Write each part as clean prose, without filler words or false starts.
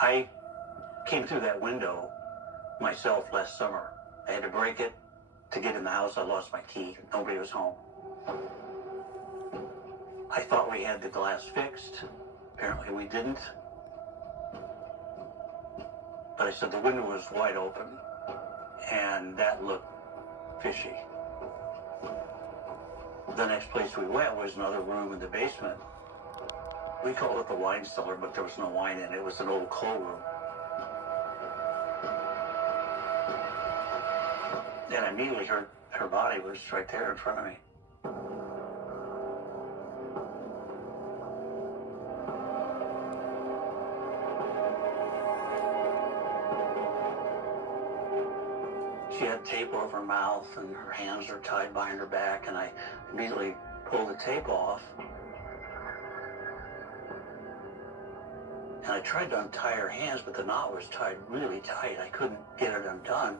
I came through that window myself last summer. I had to break it to get in the house. I lost my key. Nobody was home. I thought we had the glass fixed. Apparently we didn't. But I said the window was wide open, and that looked fishy. The next place we went was another room in the basement. We called it the wine cellar, but there was no wine in it. It was an old coal room. And I immediately heard her body was right there in front of me. She had tape over her mouth, and her hands were tied behind her back, and I immediately pulled the tape off. And I tried to untie her hands, but the knot was tied really tight. I couldn't get it undone.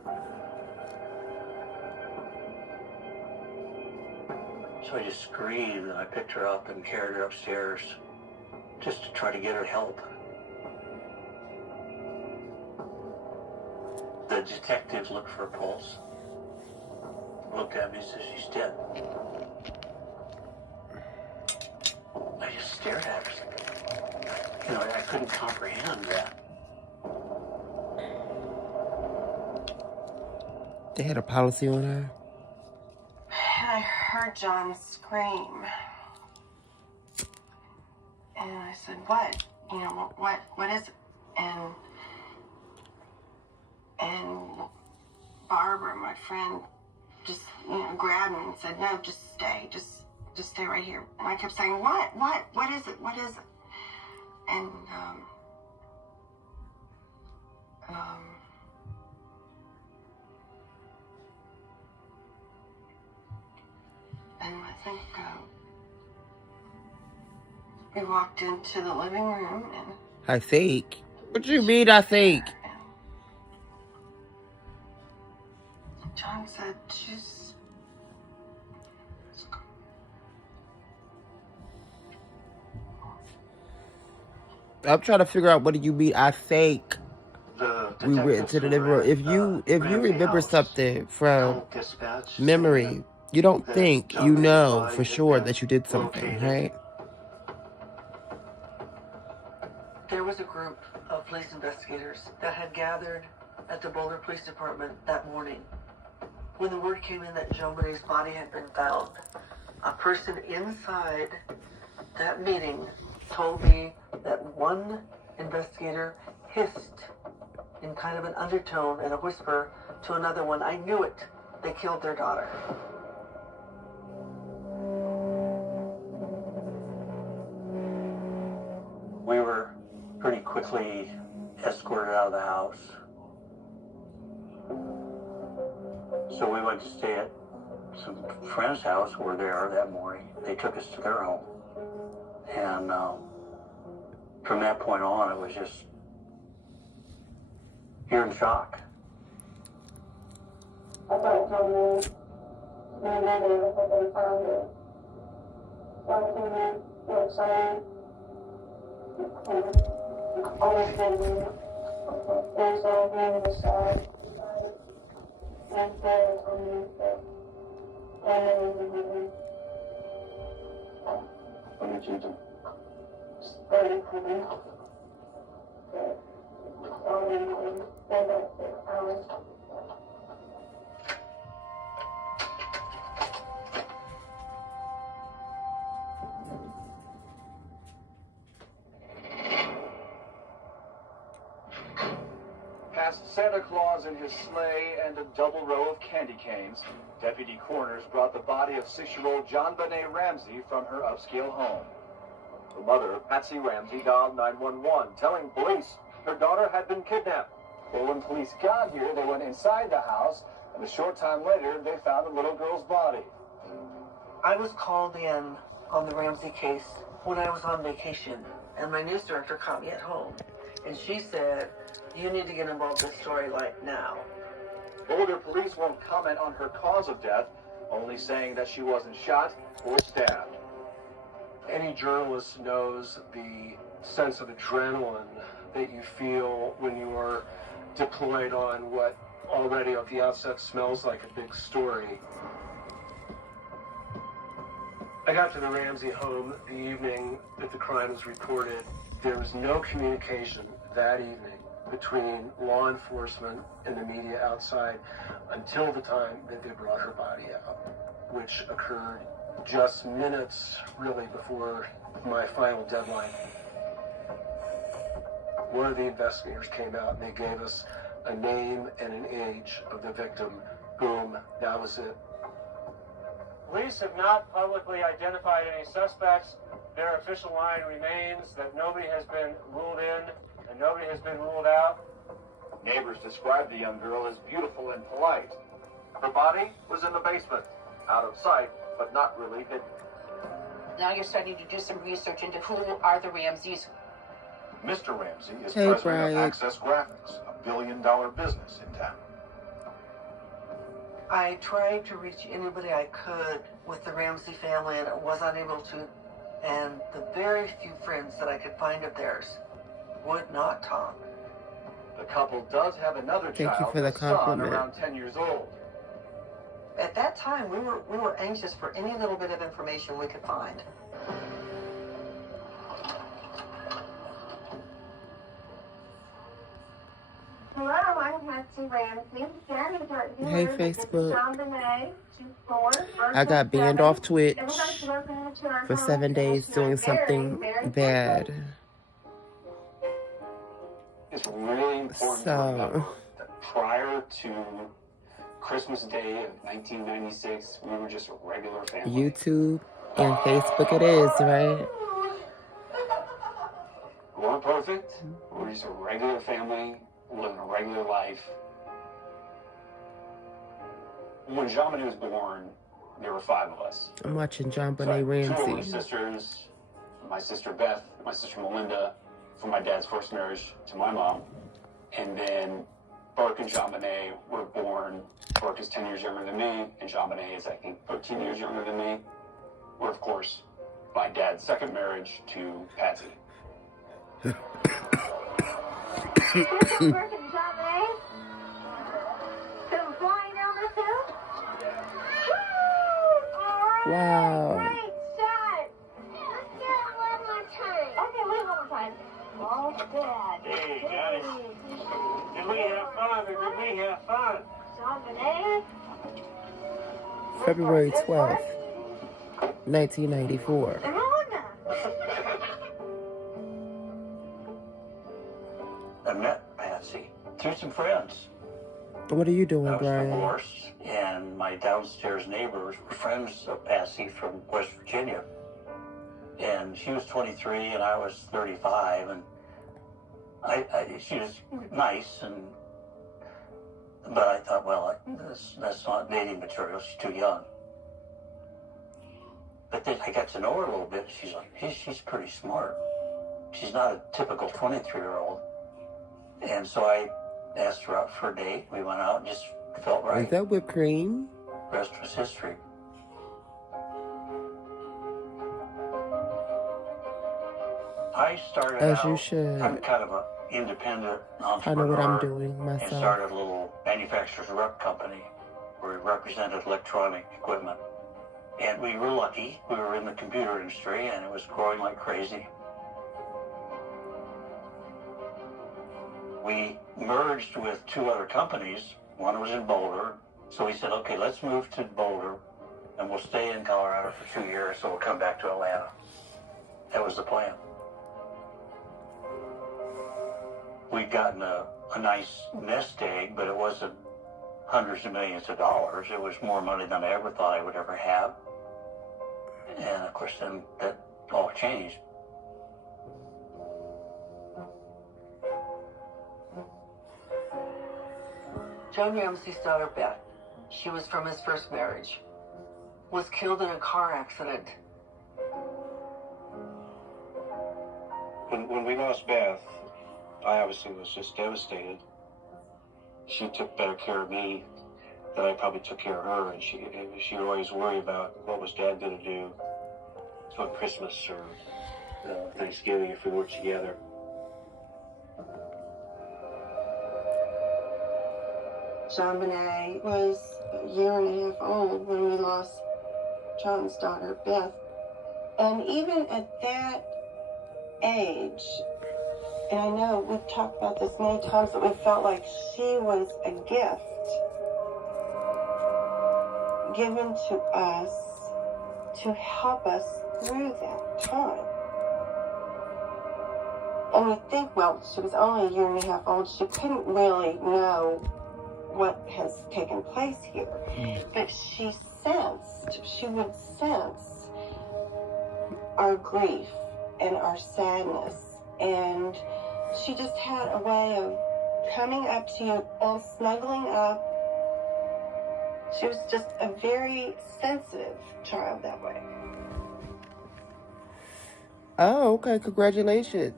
So I just screamed, and I picked her up and carried her upstairs just to try to get her help. The detective looked for a pulse, looked at me and said, she's dead. I just stared at her. You know, I couldn't comprehend that. They had a policy on her? I heard John scream. And I said, what? You know, what is it? And Barbara, my friend, just, you know, grabbed me and said, no, just stay right here. And I kept saying, what is it? What is it? And, and I think, we walked into the living room and... I think? What do you mean, I think? John said, she's... I'm trying to figure out what do you mean, I think. We went into the living room. If you remember something from memory, you don't think you know for sure that you did something, right? There was a group of police investigators that had gathered at the Boulder Police Department that morning. When the word came in that Joe Monet's body had been found, a person inside that meeting told me that one investigator hissed in kind of an undertone and a whisper to another one, I knew it, they killed their daughter. We were pretty quickly escorted out of the house. So we went to stay at some friend's house who were there that morning. They took us to their home. And from that point on, it was just, you're in shock. I thought it told me, and then they found it. One came in, outside, and always been there's all hand on the side. And there on the inside. And then in the middle. What did you do? Started cleaning. All in one. Then that's it. Hours. Past Santa Claus in his sleigh and a double row of candy canes, deputy coroners brought the body of 6-year-old John Bennet Ramsey from her upscale home. The mother, Patsy Ramsey, dialed 911, telling police her daughter had been kidnapped. But when police got here, they went inside the house, and a short time later, they found the little girl's body. I was called in on the Ramsey case when I was on vacation, and my news director caught me at home. And she said, you need to get involved in this story like now. Boulder police won't comment on her cause of death, only saying that she wasn't shot or stabbed. Any journalist knows the sense of adrenaline that you feel when you are deployed on what already at the outset smells like a big story. I got to the Ramsey home the evening that the crime was reported. There was no communication that evening between law enforcement and the media outside until the time that they brought her body out, which occurred just minutes really before my final deadline. One of the investigators came out and they gave us a name and an age of the victim. Boom, that was it. Police have not publicly identified any suspects. Their official line remains that nobody has been ruled in and nobody has been ruled out. Neighbors described the young girl as beautiful and polite. Her body was in the basement, out of sight, but not really hidden. Now you're starting to do some research into who are the Ramseys. Mr. Ramsey is Hey, president Brian. of Access Graphics, a billion-dollar business in town. I tried to reach anybody I could with the Ramsey family and was unable to. And the very few friends that I could find of theirs would not talk. The couple does have another Thank you child, for the a son compliment. around 10 years old. At that time, we were anxious for any little bit of information we could find. Hello, I'm Patsy Ramsey. Hey, Facebook. John Bennet, 24, I got banned off Twitch Everybody's welcome to our for home. 7 days doing something Very bad. It's really important to remember that prior to Christmas Day of 1996, we were just a regular family. YouTube and Facebook it is, right? We weren't perfect. We were just a regular family, living a regular life. When Jean-Benet was born, there were 5 of us. I'm watching John So I Benet had 2 older Ramsey. sisters, my sister Beth, my sister Melinda, from my dad's first marriage to my mom. And then Burke and Jean-Benet were born. Burke is 10 years younger than me, and Jean-Benet is, I think, 13 years younger than me. We're, of course, my dad's second marriage to Patsy. Wow. Great shot. Let's do it one more time. Okay, wait one more time. All good. Hey, guys. Did we have fun or did we have fun? John Benet. February 12th, 1994. I met Patsy through some friends. What are you doing, I was Brian? divorced, and my downstairs neighbors were friends of Patsy from West Virginia. And she was 23, and I was 35, and she was nice, but I thought, well, that's not dating material. She's too young. But then I got to know her a little bit. She's like, she's pretty smart. She's not a typical 23-year-old. And so I asked her out for a date. We went out and just felt right. Is that whipped cream? The rest was history. I started As out, you should. I'm kind of an independent I know entrepreneur. what I'm doing And myself. started a little manufacturer's rep company where we represented electronic equipment. And we were lucky. We were in the computer industry and it was growing like crazy. We merged with 2 other companies. One was in Boulder. So we said, okay, let's move to Boulder and we'll stay in Colorado for 2 years, so we'll come back to Atlanta. That was the plan. We'd gotten a nice nest egg, but it wasn't hundreds of millions of dollars. It was more money than I ever thought I would ever have. And of course, then that all changed. John Ramsey's daughter, Beth, she was from his first marriage, was killed in a car accident. When we lost Beth, I obviously was just devastated. She took better care of me than I probably took care of her, and she would always worry about what was Dad going to do on Christmas or Thanksgiving if we weren't together. John Bennet was a year and a half old when we lost John's daughter, Beth. And even at that age, and I know we've talked about this many times, that we felt like she was a gift given to us to help us through that time. And you think, well, she was only a year and a half old. She couldn't really know what has taken place here. But she would sense our grief and our sadness. And she just had a way of coming up to you, all snuggling up. She was just a very sensitive child that way. Oh, okay. Congratulations.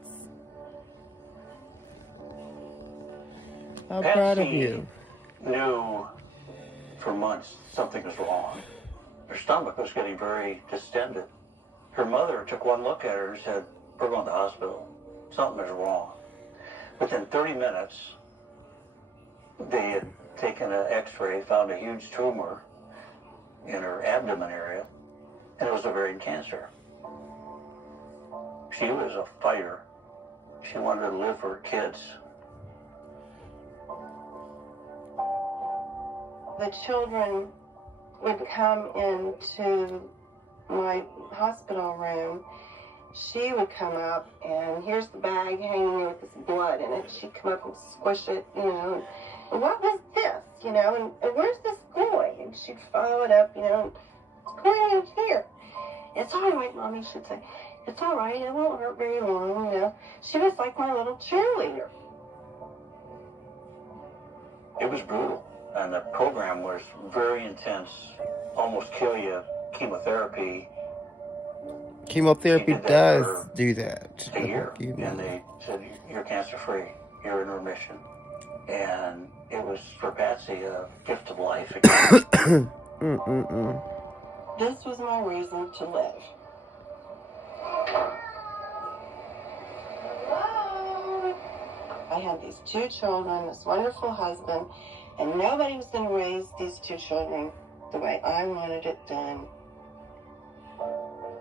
I'm proud of you. Knew for months something was wrong. Her stomach was getting very distended. Her mother took one look at her and said, "We're going to the hospital. Something is wrong." Within 30 minutes, they had taken an x-ray, found a huge tumor in her abdomen area, and it was ovarian cancer. She was a fighter. She wanted to live for her kids. The children would come into my hospital room. She would come up, and here's the bag hanging there with this blood in it. She'd come up and squish it, and what was this, and where's this going? And she'd follow it up, and it's going in here. It's all right, Mommy, she'd say. It's all right, it won't hurt very long, She was like my little cheerleader. It was brutal, and the program was very intense, almost kill you, chemotherapy. Chemotherapy does do that. A year, and they said, "You're cancer-free, you're in remission." And it was, for Patsy, a gift of life again. This was my reason to live. Hello. I had these 2 children, this wonderful husband, and nobody was going to raise these 2 children the way I wanted it done.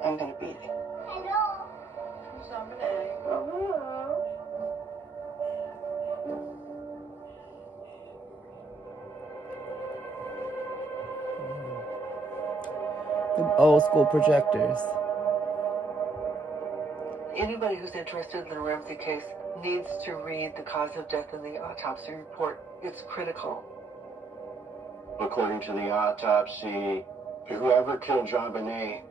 I'm going to be there. Hello. Someday. Oh, hello. The old school projectors. Anybody who's interested in the Ramsey case needs to read the cause of death in the autopsy report. It's critical. According to the autopsy, whoever killed John Bennet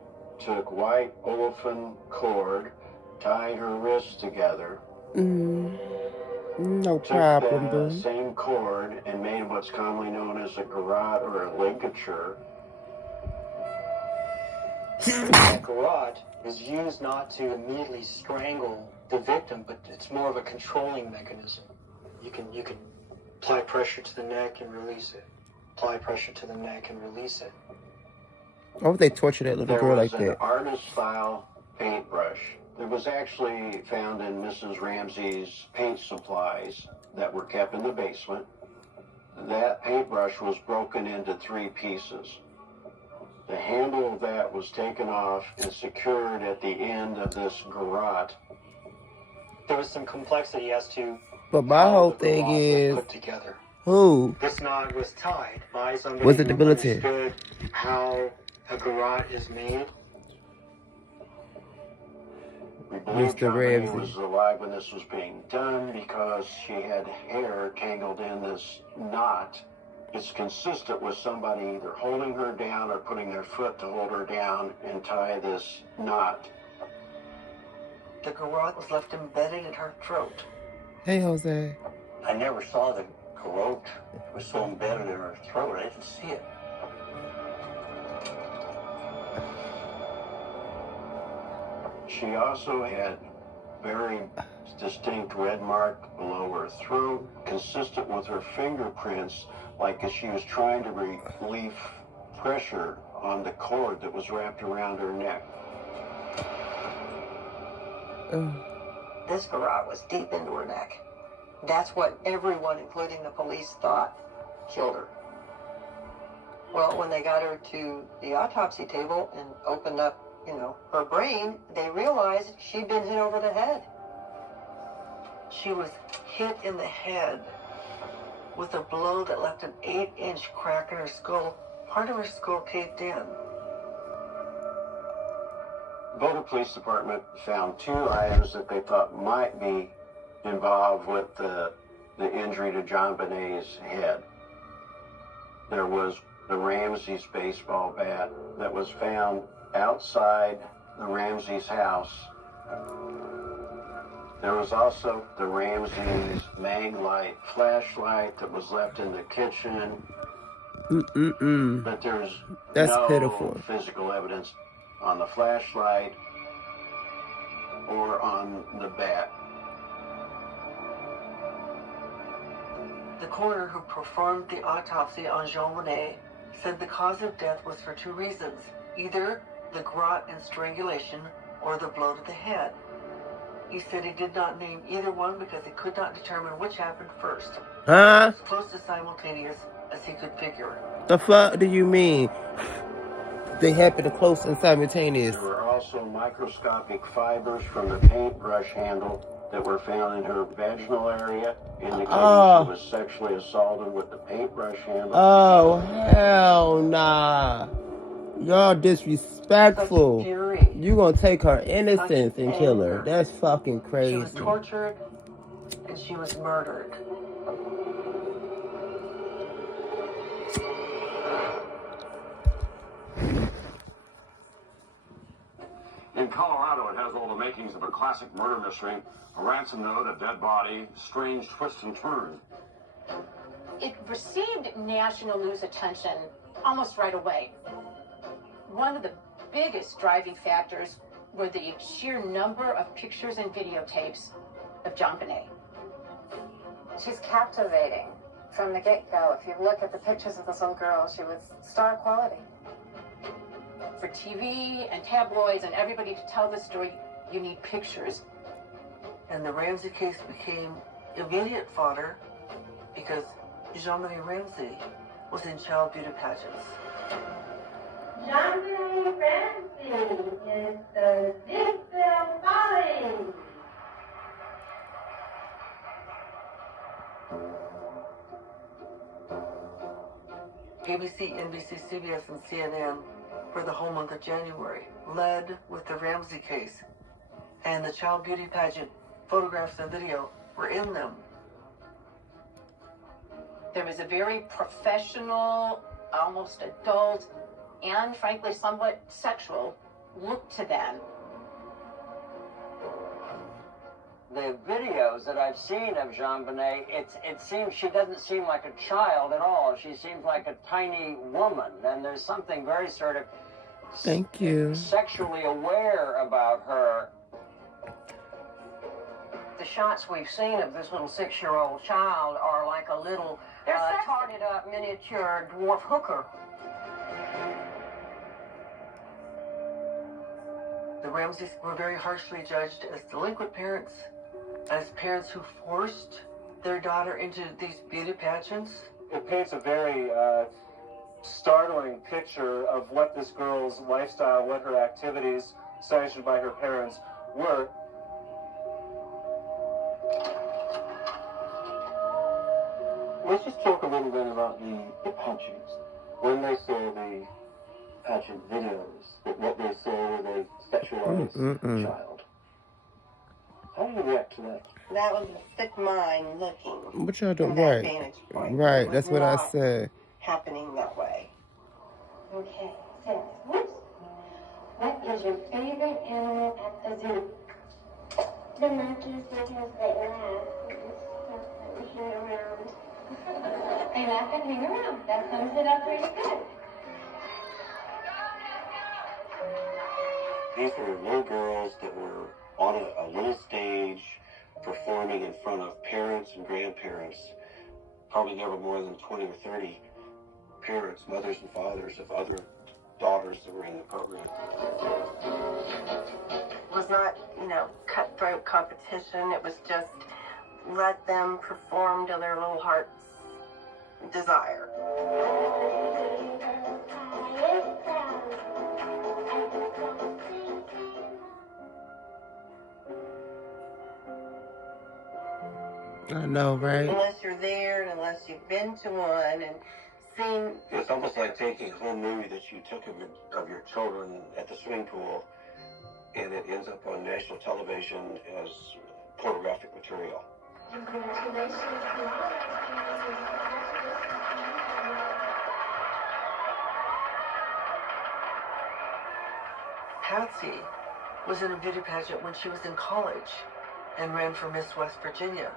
took white olefin cord, tied her wrists together. No problem, took boo. the same cord and made what's commonly known as a garrote or a ligature. That garrote is used not to immediately strangle the victim, but it's more of a controlling mechanism. You can apply pressure to the neck and release it. Apply pressure to the neck and release it. Why would they torture that little girl like There was that? an artist-style paintbrush that was actually found in Mrs. Ramsey's paint supplies that were kept in the basement. That paintbrush was broken into 3 pieces. The handle of that was taken off and secured at the end of this garrote. There was some complexity as to But my how whole the thing garrote was is, put together. who? This knot was tied by somebody Was it who debilitated? understood how a garrote is made. We believe Mr. John Bennet Ramsey. was alive when this was being done because she had hair tangled in this knot. It's consistent with somebody either holding her down or putting their foot to hold her down and tie this knot. The garrote was left embedded in her throat. Hey, Jose. I never saw the garrote. It was so embedded in her throat, I didn't see it. She also had very distinct red mark below her throat, consistent with her fingerprints, like as she was trying to relieve pressure on the cord that was wrapped around her neck. This garrote was deep into her neck. That's what everyone, including the police, thought. killed her. Well, when they got her to the autopsy table and opened up, her brain, they realized she'd been hit over the head. She was hit in the head with a blow that left an 8-inch crack in her skull. Part of her skull caved in. Boulder Police Department found 2 items that they thought might be involved with the injury to John Benet's head. There was the Ramsey's baseball bat that was found outside the Ramsey's house. There was also the Ramsey's Maglite flashlight that was left in the kitchen. But there's no pitiful. physical evidence on the flashlight or on the bat. The coroner who performed the autopsy on Jean Bennet said the cause of death was for 2 reasons, either the garrote and strangulation or the blow to the head. He said he did not name either one because he could not determine which happened first. Huh? As close to simultaneous as he could figure. The fuck do you mean? They happened close and simultaneous. There were also microscopic fibers from the paintbrush handle that were found in her vaginal area, indicating she was sexually assaulted with the paintbrush handle. Oh, hell nah. Y'all disrespectful. You gonna take her innocence and kill her. That's fucking crazy. She was tortured and she was murdered. In Colorado, it has all the makings of a classic murder mystery. A ransom note, a dead body, strange twists and turns. It received national news attention almost right away. One of the biggest driving factors were the sheer number of pictures and videotapes of John Bennet. She's captivating from the get-go. If you look at the pictures of this little girl, she was star quality. For TV and tabloids and everybody to tell the story, you need pictures. And the Ramsey case became immediate fodder because Jean-Marie Ramsey was in child beauty pageants. Jean-Marie Ramsey is the victim falling. ABC, NBC, CBS, and CNN for the whole month of January led with the Ramsey case. And the child beauty pageant photographs and video were in them. There was a very professional, almost adult, and frankly somewhat sexual look to them. The videos that I've seen of Jean Bennet, it seems she doesn't seem like a child at all. She seems like a tiny woman, and there's something very sort of Thank you. sexually aware about her. The shots we've seen of this little 6-year-old child are like a little tarted up miniature dwarf hooker. The Ramseys were very harshly judged as delinquent parents, as parents who forced their daughter into these beauty pageants. It paints a very startling picture of what this girl's lifestyle, what her activities, sanctioned by her parents, were. Let's just talk a little bit about the pageants. When they saw the pageant videos, what they saw was a sexualized child. How do you react to that? That was a sick mind looking. What y'all doing? from that Right. vantage point. Right, It that's was what I not said. happening that way. Okay, so what is your favorite animal at the zoo? The monkeys, because they laugh and hang around. They laugh and hang around. That sums it up pretty good. These were little girls that were on a little stage performing in front of parents and grandparents. Probably never more than 20 or 30 parents, mothers and fathers of other daughters that were in the program. It was not, cutthroat competition. It was just let them perform to their little hearts' desire. I know, right? Unless you're there and unless you've been to one and seen. It's almost like taking a whole movie that you took of your children at the swimming pool, and it ends up on national television as pornographic material. Patsy was in a beauty pageant when she was in college and ran for Miss West Virginia.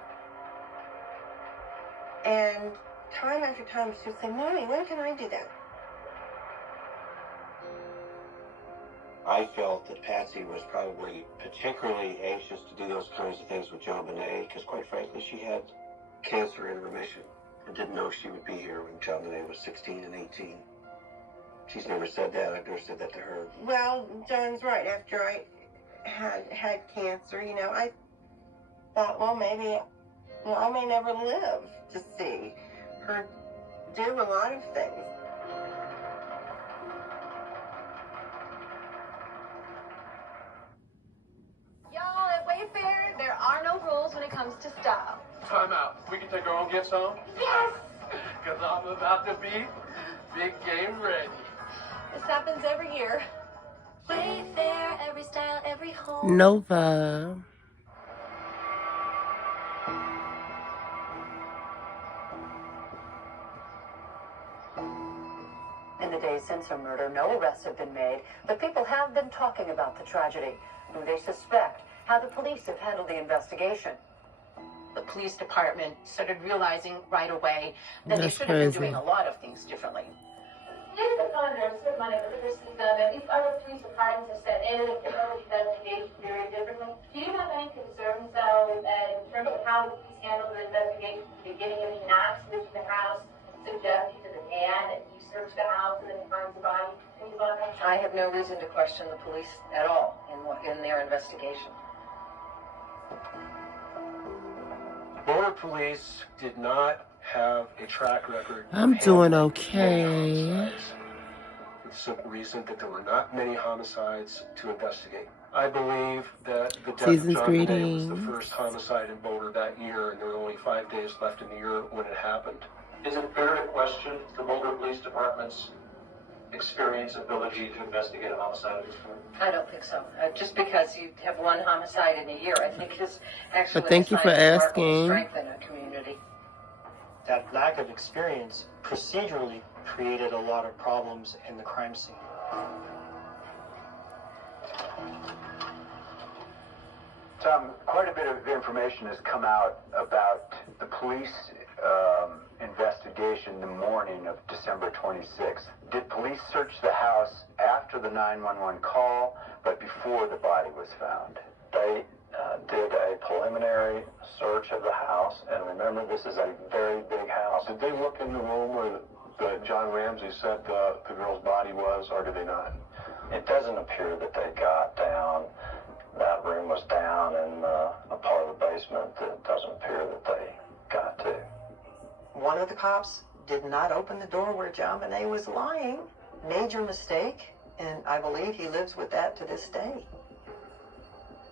And time after time she would say, Mommy, when can I do that? I felt that Patsy was probably particularly anxious to do those kinds of things with John Bennet because, quite frankly, she had cancer in remission and didn't know she would be here when John Bennet was 16 and 18. She's never said that. I've never said that to her. Well, John's right. After I had cancer, you know, I thought, well, maybe, you know, I may never live to see her do a lot of things. Y'all, at Wayfair, there are no rules when it comes to style. Time out. We can take our own gifts home? Yes! Because I'm about to be big game ready. This happens every year. Wayfair, every style, every home. Nova. In the days since her murder, no arrests have been made, but people have been talking about the tragedy, who they suspect, how the police have handled the investigation. The police department started realizing right away that they That's should have been crazy. doing a lot of things differently. Police defenders spent money with the system, and these other police departments have said they look at the investigation very differently. Do you have any concerns, though, in terms of how the police handled the investigation from the beginning of you not searching the house, suggesting to the man that you search the house and then he finds the body? I have no reason to question the police at all in their investigation. Border police did not have a track record. I'm of doing handling okay. homicides, for the simple reason that there were not many homicides to investigate. I believe that the death Season's of John Bennet was greetings. the first homicide in Boulder that year, and there were only 5 days left in the year when it happened. Is it fair to question the Boulder Police Department's experience and ability to investigate a homicide of this kind? I don't think so. Just because you have one homicide in a year, I think is actually But thank you a for sign of remarkable asking. strength in a community. That lack of experience procedurally created a lot of problems in the crime scene. Tom, quite a bit of information has come out about the police investigation the morning of December 26th. Did police search the house after the 911 call, but before the body was found? They did a preliminary search of the house, and remember, this is a very big house. Did they look in the room where John Ramsey said the girl's body was, or did they not? It doesn't appear that they got down. That room was down in a part of the basement. It doesn't appear that they got to. One of the cops did not open the door where John Bennet was lying. Major mistake, and I believe he lives with that to this day.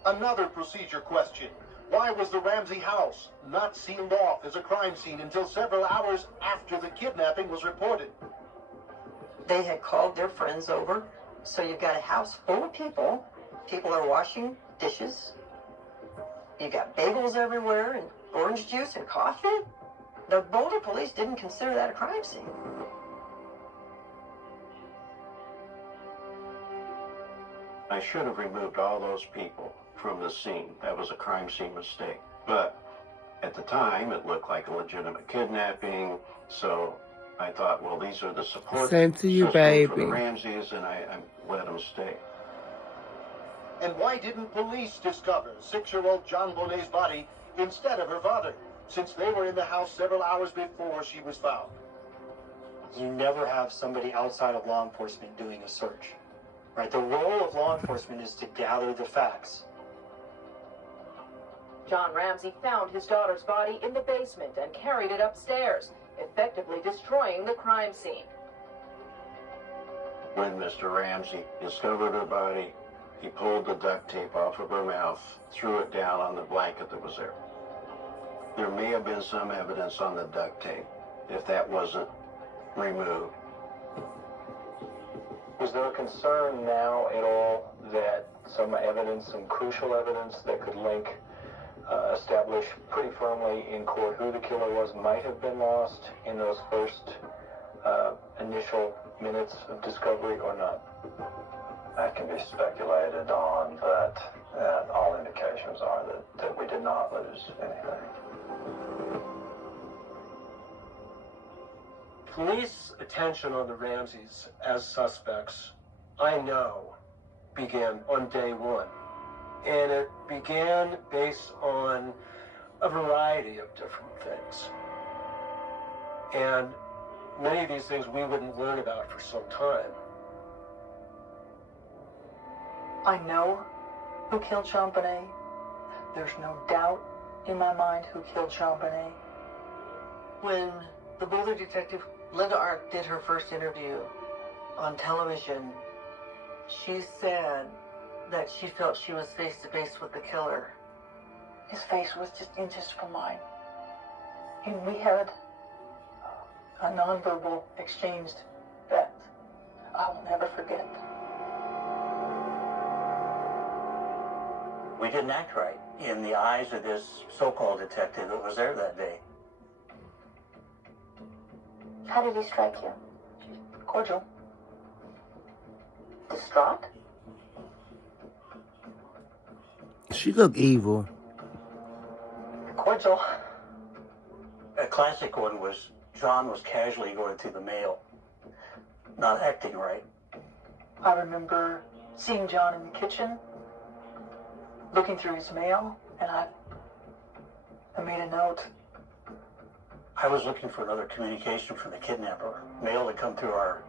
Another procedure question. Why was the Ramsey house not sealed off as a crime scene until several hours after the kidnapping was reported? They had called their friends over, so you've got a house full of people. People are washing dishes. You got bagels everywhere and orange juice and coffee. The Boulder police didn't consider that a crime scene. I should have removed all those people from the scene. That was a crime scene mistake. But at the time, it looked like a legitimate kidnapping, so I thought, well, these are the support Same to you, systems for the baby. Ramseys, and I let them stay. And why didn't police discover 6-year-old John Bonnet's body instead of her father, since they were in the house several hours before she was found? You never have somebody outside of law enforcement doing a search, right? The role of law enforcement is to gather the facts. John Ramsey found his daughter's body in the basement and carried it upstairs. effectively destroying the crime scene. When Mr. Ramsey discovered her body, he pulled the duct tape off of her mouth, threw it down on the blanket that was there. There may have been some evidence on the duct tape if that wasn't removed. Was there a concern now at all that some evidence, some crucial evidence that could link, establish pretty firmly in court who the killer was might have been lost in those first initial minutes of discovery or not? That can be speculated on, but all indications are that we did not lose anything. Police attention on the Ramseys as suspects, I know, began on day one. And it began based on a variety of different things. And many of these things we wouldn't learn about for some time. I know who killed Jean Bennet. There's no doubt in my mind who killed Jean Bennet. When the Boulder detective Linda Ark did her first interview on television, she said that she felt she was face to face with the killer. His face was just inches from mine. And we had a nonverbal exchange that I will never forget. We didn't act right in the eyes of this so-called detective that was there that day. How did he strike you? Cordial. Distraught? She looked evil. Cordial. A classic one was John was casually going through the mail, not acting right. I remember seeing John in the kitchen, looking through his mail, and I made a note. I was looking for another communication from the kidnapper. Mail had come through our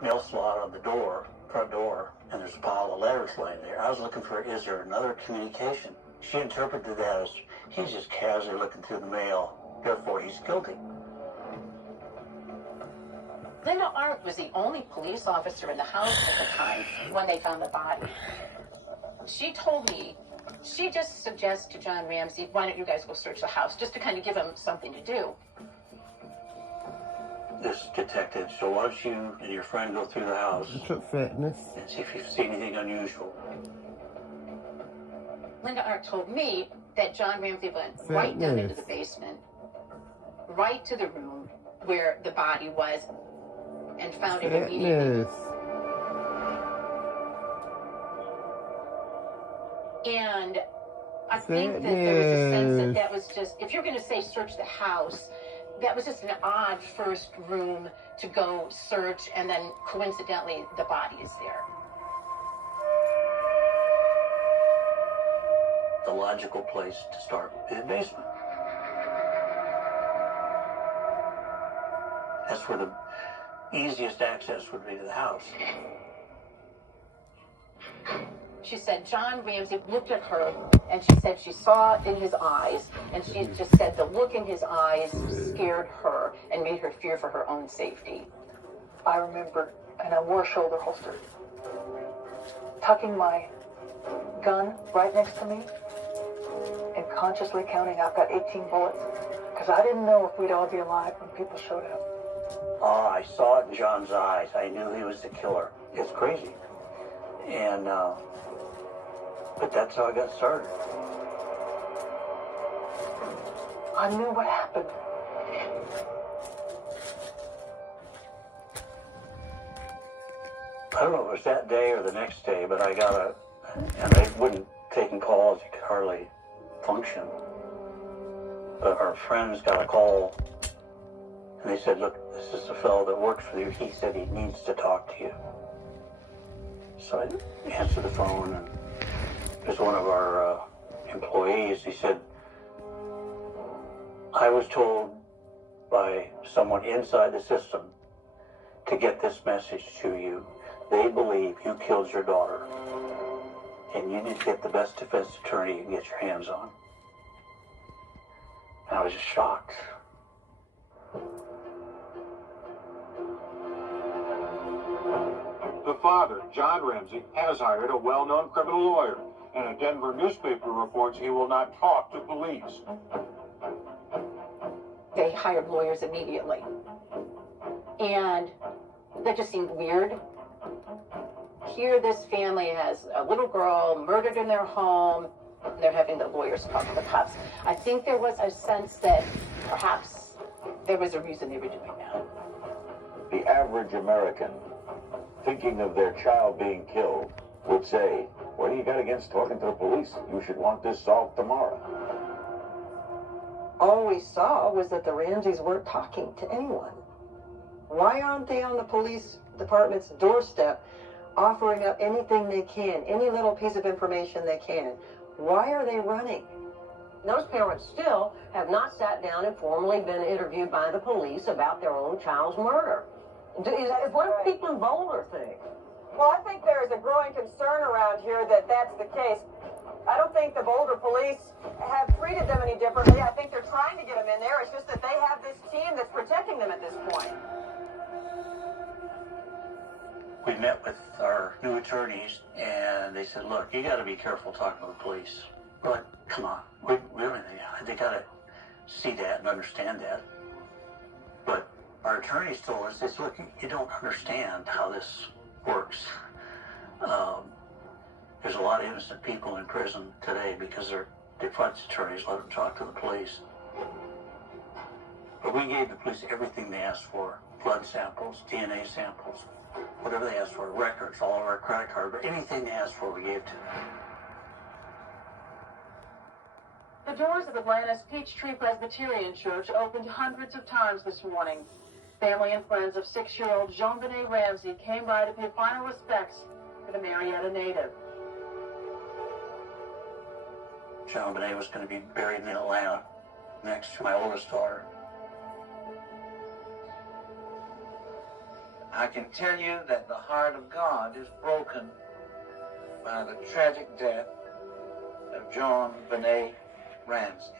mail slot on the door, front door, and there's a pile of letters lying there. I was looking for, is there another communication? She interpreted that as, he's just casually looking through the mail, therefore he's guilty. Linda Arndt was the only police officer in the house at the time when they found the body. She told me, she just suggested to John Ramsey, why don't you guys go search the house, just to kind of give him something to do. This detective, so why don't you and your friend go through the house Fitness. and see if you see anything unusual. Linda Arndt told me that John Ramsey went right down into the basement, right to the room where the body was, and found it immediately. And I think that there was a sense that was just, if you're going to say search the house, that was just an odd first room to go search, and then coincidentally the body is there. The logical place to start would be the basement. That's where the easiest access would be to the house. She said John Ramsey looked at her, and she said she saw in his eyes, and she just said the look in his eyes scared her and made her fear for her own safety. I remember, and I wore a shoulder holster, tucking my gun right next to me and consciously counting, I've got 18 bullets, because I didn't know if we'd all be alive when people showed up. Oh, I saw it in John's eyes. I knew he was the killer. It's crazy. And, but that's how I got started. I knew what happened. I don't know if it was that day or the next day, but I got and they wouldn't taking calls, you could hardly function. But our friends got a call, and they said, look, this is the fellow that works for you. He said he needs to talk to you. So I answered the phone, and it was one of our employees. He said, I was told by someone inside the system to get this message to you. They believe you killed your daughter, and you need to get the best defense attorney you can get your hands on. And I was just shocked. father, John Ramsey, has hired a well-known criminal lawyer, and a Denver newspaper reports he will not talk to police. They hired lawyers immediately. And that just seemed weird. Here, this family has a little girl murdered in their home. They're having the lawyers talk to the cops. I think there was a sense that perhaps there was a reason they were doing that. The average American, thinking of their child being killed, would say, what do you got against talking to the police? You should want this solved tomorrow. All we saw was that the Ramseys weren't talking to anyone. Why aren't they on the police department's doorstep offering up anything they can, any little piece of information they can? Why are they running? Those parents still have not sat down and formally been interviewed by the police about their own child's murder. What do people in Boulder think? Well, I think there is a growing concern around here that that's the case. I don't think the Boulder police have treated them any differently. I think they're trying to get them in there. It's just that they have this team that's protecting them at this point. We met with our new attorneys, and they said, look, you got to be careful talking to the police. We're like, come on. They got to see that and understand that. But our attorneys told us, they said, look, you don't understand how this works. There's a lot of innocent people in prison today because their defense attorneys let them talk to the police. But we gave the police everything they asked for. Blood samples, DNA samples, whatever they asked for, records, all of our credit cards, anything they asked for, we gave to them. The doors of Atlanta's Peachtree Presbyterian Church opened hundreds of times this morning. Family and friends of 6-year-old Jean-Bennet Ramsey came by to pay final respects to the Marietta native. Jean-Bennet was going to be buried in Atlanta next to my oldest daughter. I can tell you that the heart of God is broken by the tragic death of Jean-Bennet Ramsey.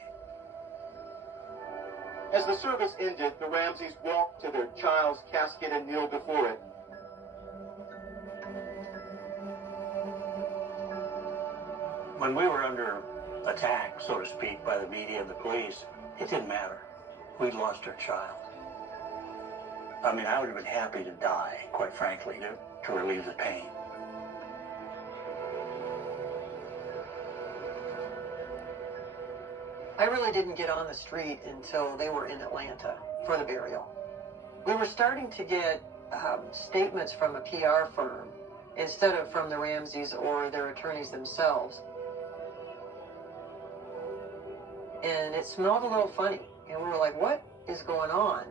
As the service ended, the Ramseys walked to their child's casket and kneeled before it. When we were under attack, so to speak, by the media and the police, it didn't matter. We lost our child. I mean, I would have been happy to die, quite frankly, to relieve the pain. I really didn't get on the street until they were in Atlanta for the burial. We were starting to get statements from a PR firm instead of from the Ramseys or their attorneys themselves. And it smelled a little funny. And we were like, what is going on?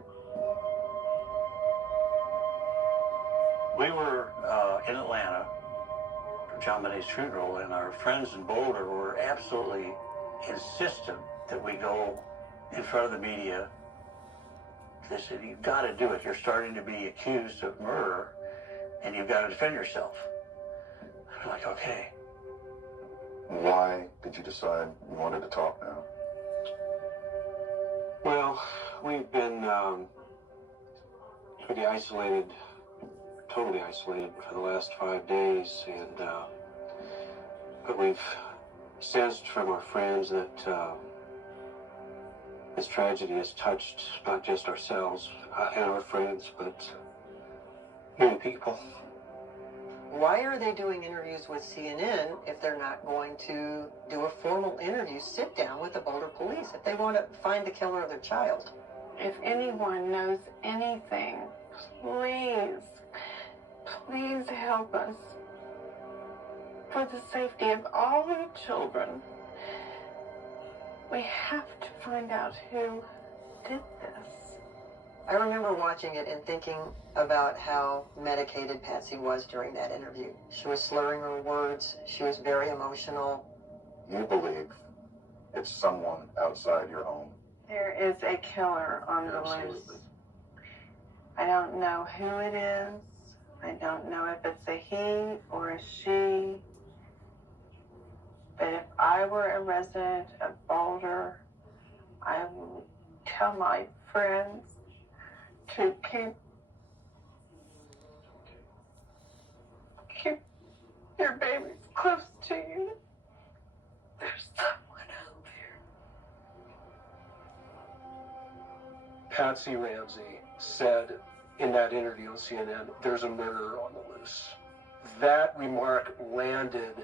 We were in Atlanta for Jean-Bennet's funeral, and our friends in Boulder were absolutely insistent that we go in front of the media. They said, you've got to do it. You're starting to be accused of murder, and you've got to defend yourself. I'm like, okay. Why did you decide you wanted to talk now? Well, we've been pretty isolated, totally isolated for the last 5 days, and but we've sensed from our friends that this tragedy has touched not just ourselves and our friends, but many people. Why are they doing interviews with CNN if they're not going to do a formal interview, sit down with the Boulder police if they want to find the killer of their child? If anyone knows anything, please help us. For the safety of all the children, we have to find out who did this. I remember watching it and thinking about how medicated Patsy was during that interview. She was slurring her words. She was very emotional. You believe it's someone outside your home? There is a killer on the loose. I don't know who it is. I don't know if it's a he or a she. But if I were a resident of Boulder, I would tell my friends to keep keep your baby close to you. There's someone out there. Patsy Ramsey said in that interview on CNN, there's a murderer on the loose. That remark landed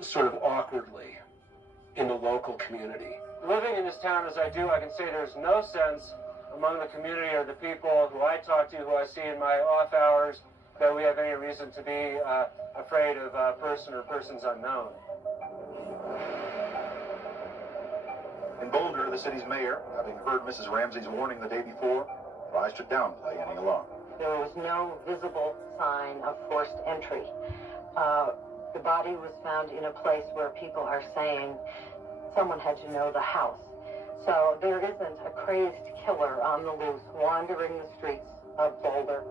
sort of awkwardly in the local community. Living in this town as I do, I can say there's no sense among the community or the people who I talk to, who I see in my off hours, that we have any reason to be afraid of a person or persons unknown. In Boulder, the city's mayor, having heard Mrs. Ramsey's warning the day before, tries to downplay any alarm. There was no visible sign of forced entry. The body was found in a place where people are saying someone had to know the house. So there isn't a crazed killer on the loose wandering the streets of Boulder.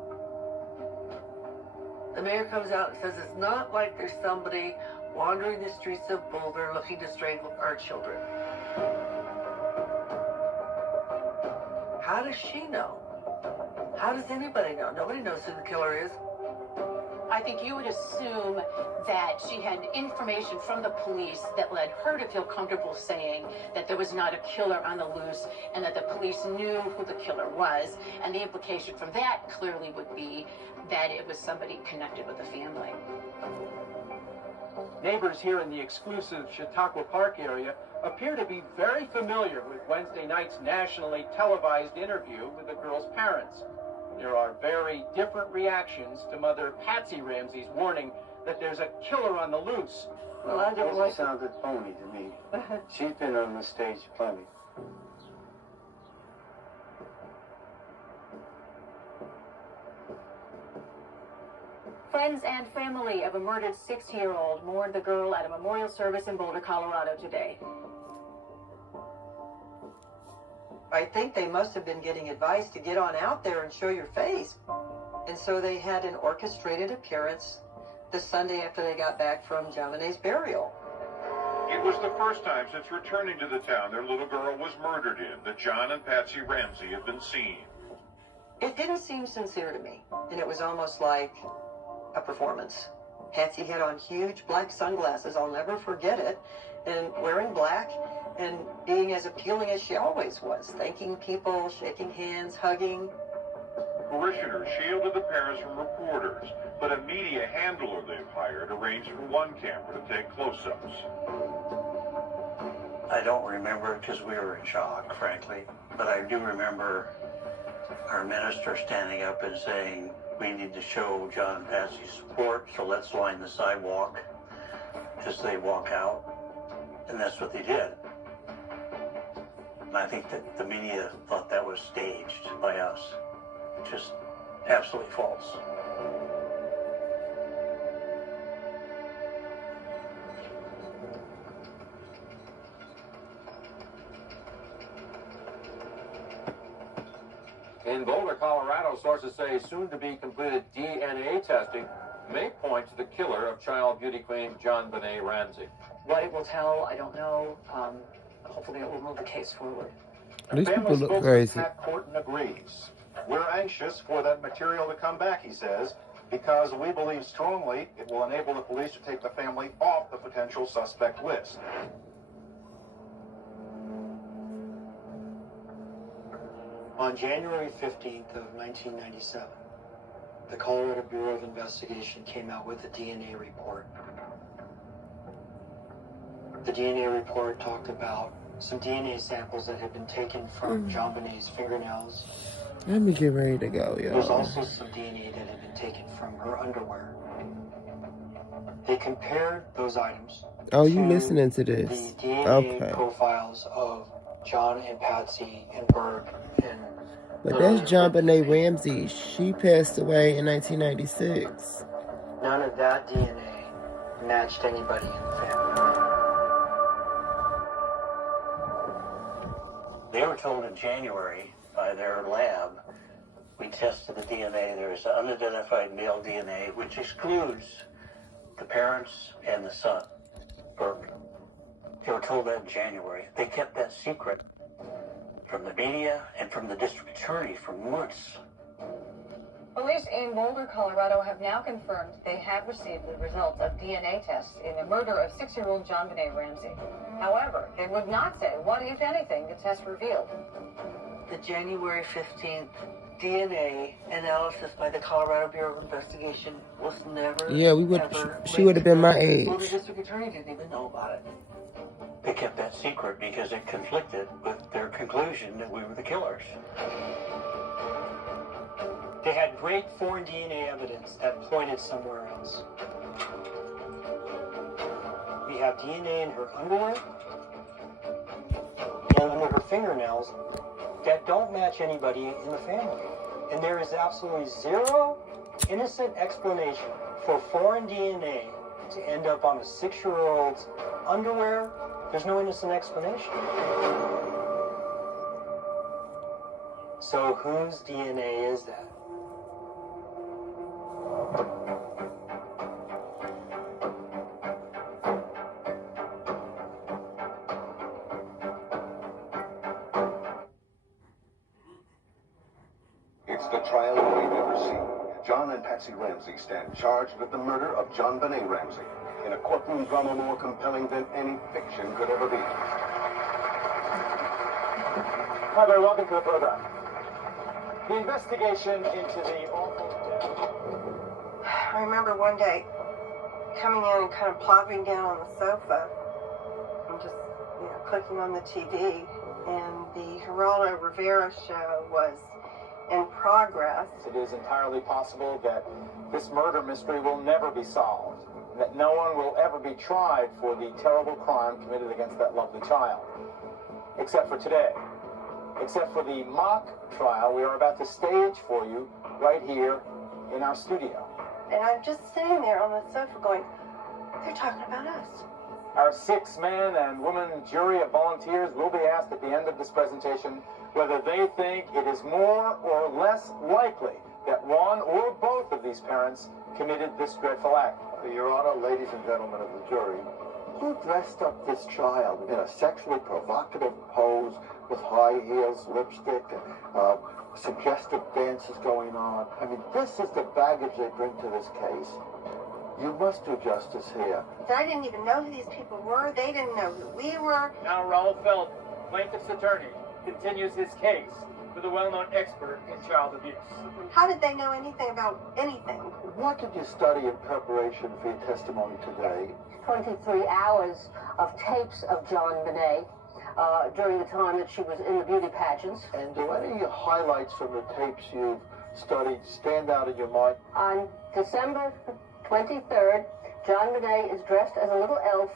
The mayor comes out and says it's not like there's somebody wandering the streets of Boulder looking to strangle our children. How does she know? How does anybody know? Nobody knows who the killer is. I think you would assume that she had information from the police that led her to feel comfortable saying that there was not a killer on the loose and that the police knew who the killer was. And the implication from that clearly would be that it was somebody connected with the family. Neighbors here in the exclusive Chautauqua Park area appear to be very familiar with Wednesday night's nationally televised interview with the girl's parents. There are very different reactions to Mother Patsy Ramsey's warning that there's a killer on the loose. Well, I don't like... sounded phony to me. She's been on the stage plenty. Friends and family of a murdered 6-year-old mourned the girl at a memorial service in Boulder, Colorado today. I think they must have been getting advice to get on out there and show your face. And so they had an orchestrated appearance the Sunday after they got back from JonBenet's burial. It was the first time since returning to the town their little girl was murdered in that John and Patsy Ramsey had been seen. It didn't seem sincere to me, and it was almost like a performance. Patsy had on huge black sunglasses, I'll never forget it, and wearing black and being as appealing as she always was, thanking people, shaking hands, hugging. Parishioners shielded the parents from reporters, but a media handler they've hired arranged for one camera to take close-ups. I don't remember because we were in shock, frankly, but I do remember our minister standing up and saying, we need to show John and Patsy support, so let's line the sidewalk as they walk out. And that's what they did. And I think that the media thought that was staged by us. Just absolutely false. In Boulder, Colorado, sources say soon-to-be completed DNA testing may point to the killer of child beauty queen JonBenet Ramsey. What it will tell, I don't know. Hopefully it will move the case forward. These Family people look spokesman crazy. Pat Corton agrees. We're anxious for that material to come back, he says, because we believe strongly it will enable the police to take the family off the potential suspect list. On January 15th of 1997, the Colorado Bureau of Investigation came out with a DNA report. The DNA report talked about some DNA samples that had been taken from JonBenet's fingernails. Let me get ready to go, yo. There's also some DNA that had been taken from her underwear. They compared those items. Oh, you listening to this? The DNA Okay. profiles of John and Patsy and Berg and... But that's JonBenet Ramsey. She passed away in 1996. None of that DNA matched anybody in the family. They were told in January by their lab, we tested the DNA. There is unidentified male DNA, which excludes the parents and the son, Berg. They were told that in January. They kept that secret from the media and from the district attorney for months. Police in Boulder, Colorado have now confirmed they have received the results of DNA tests in the murder of 6-year-old John Bennet Ramsey. However, they would not say what, if anything, the test revealed. The January 15th DNA analysis by the Colorado Bureau of Investigation was never, she would have been my age. Well, the district attorney didn't even know about it. They kept that secret because it conflicted with their conclusion that we were the killers. They had great foreign DNA evidence that pointed somewhere else. We have DNA in her underwear and under her fingernails that don't match anybody in the family. And there is absolutely zero innocent explanation for foreign DNA to end up on a 6-year-old's underwear. There's no innocent explanation. So whose DNA is that? It's the trial we've ever seen. John and Patsy Ramsey stand charged with the murder of John Bennet Ramsey in a courtroom drama more compelling than any fiction could ever be. Hi there, welcome to the program. The investigation into the awful death. I remember one day coming in and kind of plopping down on the sofa and just, clicking on the TV, and the Geraldo Rivera show was in progress. It is entirely possible that this murder mystery will never be solved, and that no one will ever be tried for the terrible crime committed against that lovely child. Except for today. Except for the mock trial we are about to stage for you right here in our studio. And I'm just sitting there on the sofa going, they're talking about us. Our 6-man and woman jury of volunteers will be asked at the end of this presentation whether they think it is more or less likely that one or both of these parents committed this dreadful act. Your Honor, ladies and gentlemen of the jury, who dressed up this child in a sexually provocative pose with high heels, lipstick, and suggestive dances going on? I mean, this is the baggage they bring to this case. You must do justice here. I didn't even know who these people were. They didn't know who we were. Now Raoul Feld, plaintiff's attorney, continues his case with a well-known expert in child abuse. How did they know anything about anything? What did you study in preparation for your testimony today? 23 hours of tapes of John Bennet during the time that she was in the beauty pageants. And do any highlights from the tapes you've studied stand out in your mind? On December 23rd, John Bennet is dressed as a little elf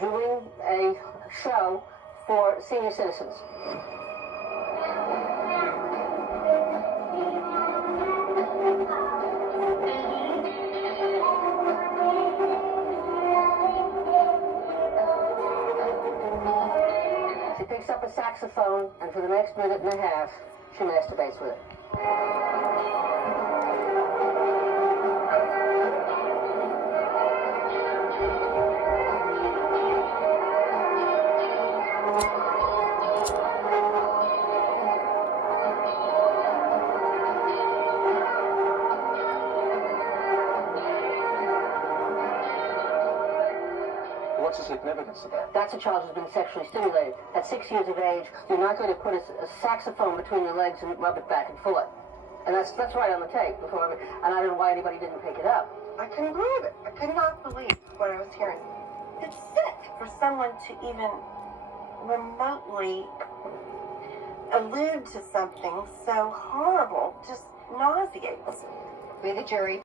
doing a show for senior citizens. She picks up a saxophone, and for the next minute and a half, she masturbates with it. What's the significance of that? That's a child who's been sexually stimulated. At 6 years of age, you're not going to put a saxophone between your legs and rub it back and forth. And that's right on the tape. And I don't know why anybody didn't pick it up. I couldn't believe it. I could not believe what I was hearing. It's sick for someone to even remotely allude to something so horrible. Just nauseates. We, the jury,